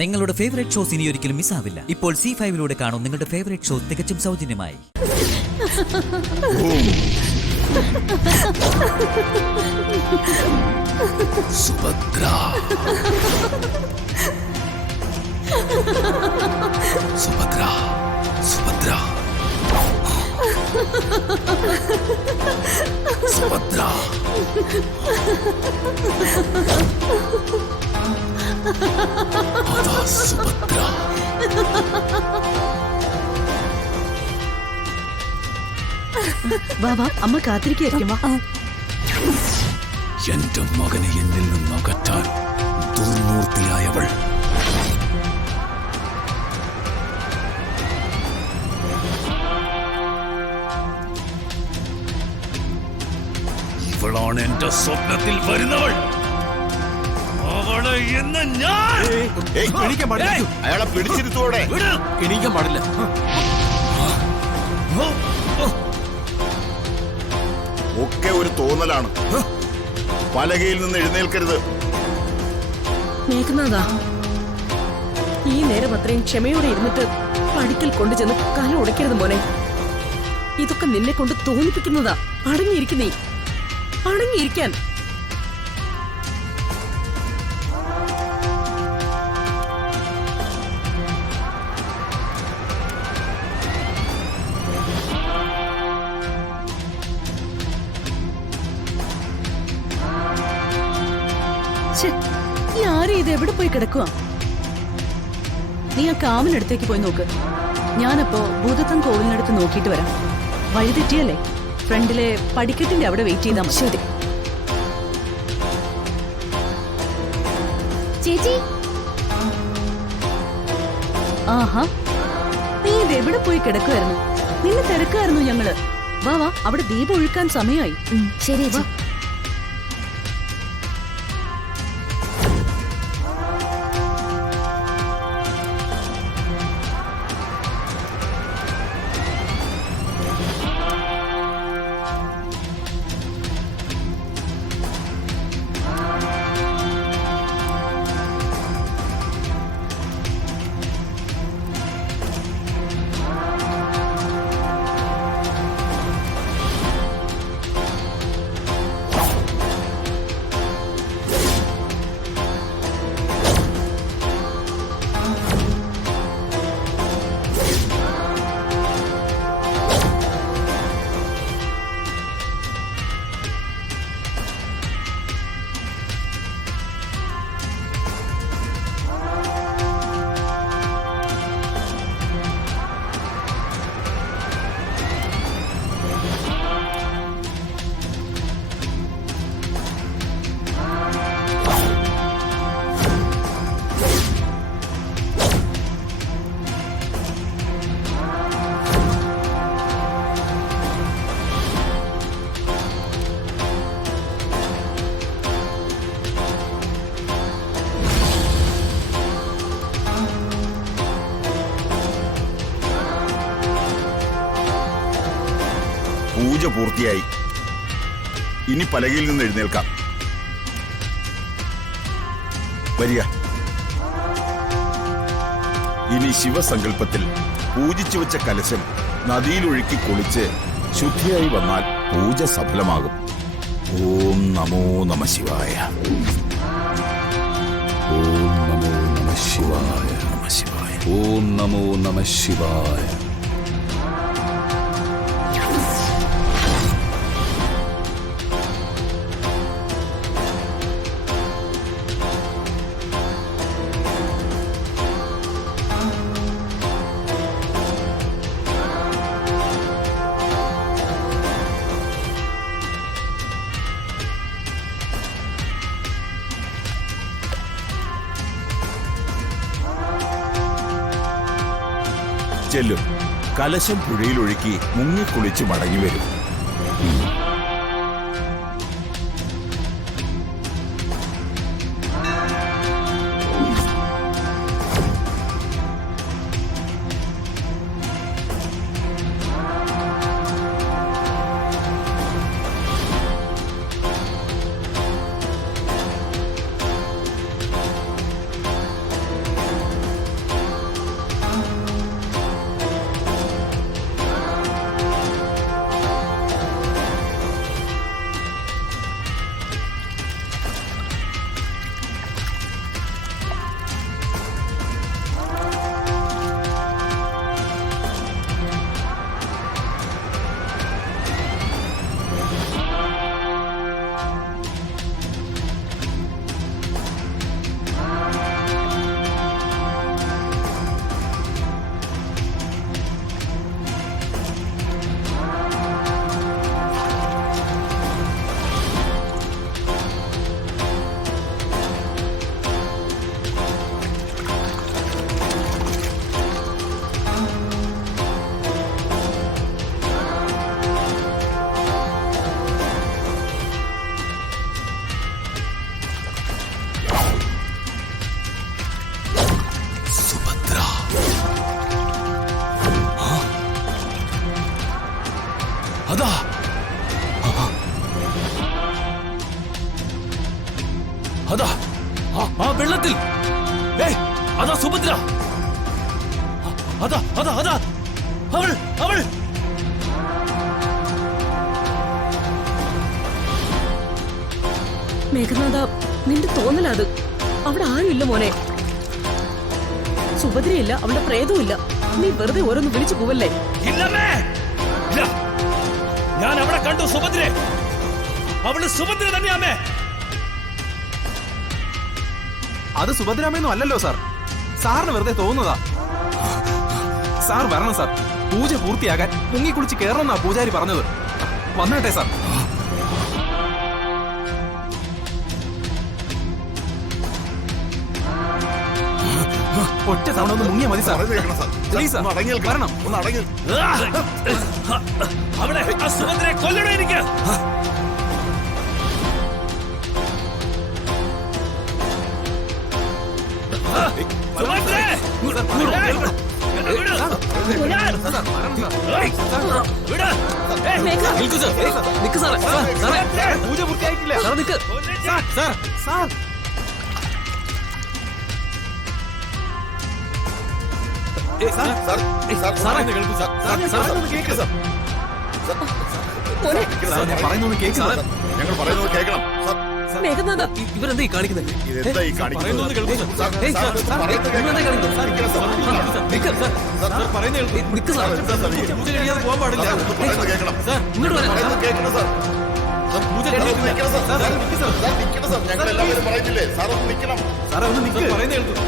നിങ്ങളുടെ favourite shows ഇനി ഒരിക്കലും മിസ്സാവില്ല. ഇപ്പോൾ C5 കാണും നിങ്ങളുടെ ഫേവറേറ്റ് ഷോ തികച്ചും സൗജന്യമായി. സുഭദ്ര സുഭദ്ര സുഭദ്ര സുഭദ്ര അതാ സുഭദ്ര. വാ അമ്മ കാത്തിരിക്കും. എന്റെ മകനെ എന്നിൽ നിന്ന് അകറ്റാൻ ദുർമൂർത്തിയായവൾ ഇവളാണ് എന്റെ സ്വപ്നത്തിൽ വരുന്നവൾ. അവളെ എന്ന് ഞാൻ അയാളെ പിടിച്ചിരുത്തോടെ എണീക്കാൻ പാടില്ല. ഒക്കെ ഒരു തോന്നലാണ്. പലകയിൽ നിന്ന് എഴുന്നേൽക്കരുത്. മേഘനാഥാ, ഈ നേരം അത്രയും ക്ഷമയോടെ ഇരുന്നിട്ട് പടിക്കൽ കൊണ്ടുചെന്ന് കാല ഉടയ്ക്കരുത് മോനെ. ഇതൊക്കെ നിന്നെ കൊണ്ട് തോന്നിപ്പിക്കുന്നതാ. അടങ്ങിയിരിക്കുന്നേ, അടങ്ങിയിരിക്കാൻ. ഈ ആരും ഇത് എവിടെ പോയി കിടക്കുക? നീ ആ കാമിനടുത്തേക്ക് പോയി നോക്ക്. ഞാനപ്പോ ഭൂതത്തം കോവിലിനടുത്ത് നോക്കിയിട്ട് വരാം. വഴി തെറ്റിയല്ലേ, ഫ്രണ്ടിലെ പടിക്കെട്ടിന്റെ അവിടെ വെയിറ്റ് ചെയ്താൽ മതി. ശരി ചേച്ചി. ആഹാ, നീ ഇത് എവിടെ പോയി കിടക്കുമായിരുന്നു? നിന്നെ തിരക്കായിരുന്നു ഞങ്ങള്. വാ അവിടെ ദീപം ഒഴുക്കാൻ സമയമായി. ശരി ചേച്ചി. പൂജ പൂർത്തിയായി. ഇനി പലകയിൽ നിന്ന് എഴുന്നേൽക്കാം. വരിക. ഇനി ശിവസങ്കല്പത്തിൽ പൂജിച്ചു വെച്ച കലശം നദിയിലൊഴുക്കി കുളിച്ച് ശുദ്ധിയായി വന്നാൽ പൂജ സഫലമാകും. ഓം നമോ നമ ശിവായ. ഓം നമോ നമ ശിവായ. നമ ശിവായ. ഓം നമോ നമ ശിവായ. ചെല്ലും. കലശം പുഴയിലൊഴുക്കി മുങ്ങിക്കുളിച്ച് മടങ്ങി വരും. അതാ അതാ ആ വെള്ളത്തിൽ അതാ സുഭദ്ര. അതാ അതാ അതാ അവൾ അവൾ. മേഘനാഥ, നിന്റെ തോന്നലത്. അവിടെ ആരുമില്ല മോനെ. സുഭദ്രയില്ല, അവളുടെ പ്രേതവുമില്ല. നീ വെറുതെ ഓരോന്ന് വിളിച്ചു പോവല്ലേ. ഇല്ലമ്മേ, ഇല്ല. ഞാൻ അവിടെ കണ്ടു സുഭദ്രയെ. അവള് സുഭദ്ര തന്നെയാമേ. അത് സുഭദ്രാമയൊന്നും അല്ലല്ലോ സാർ. സാറിന് വെറുതെ തോന്നുന്നതാ. സാർ വരണം സാർ. പൂജ പൂർത്തിയാകാൻ മുങ്ങിക്കുളിച്ച് കയറണമെന്നാ പൂജാരി പറഞ്ഞത്. വന്നേട്ടെ സാർ. ഒറ്റ തവണ ഒന്ന് മുങ്ങിയ മതി സാർ. പ്ലീസ് സാർ, വരണം. അവിടെ ആ സുഭദ്രയെ കൊല്ലണോ എനിക്ക്? പൂജ പൂർത്തിയായിട്ടില്ല. സാർ സാർ പറയുന്നൊന്ന് കേക്ക് സാർ. ഞങ്ങൾ പറയുന്നത് കേൾക്കണം. മേഘനാഥ, ഇവരെന്താ ഈ കാണിക്കുന്നത്? ഇതെന്താ ഈ കാണിക്കുന്നത്? പൂജ കഴിയാതെ പോകാൻ പാടില്ല. പറയുന്നത് കേൾക്കണം. ഇങ്ങോട്ട് വരാം. പറയുന്നത് കേൾക്കണം സാർ. പൂജ നിൽക്കണം സാർ. സാർ നിൽക്കണം സാർ. ഞങ്ങൾ എല്ലാവരും പറയുന്നില്ലേ സാർ ഒന്ന് നിൽക്കണം. സാറേ ഒന്ന് നിൽക്ക്. പറയുന്നത് കേൾക്കും.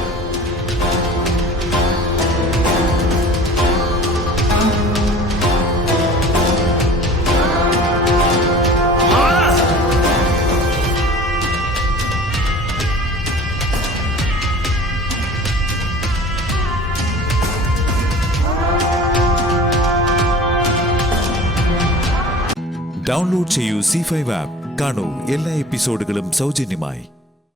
ഡൗൺലോഡ് ചെയ്യൂ C5 ആപ്പ്. കാണൂ എല്ലാ എപ്പിസോഡുകളും സൗജന്യമായി.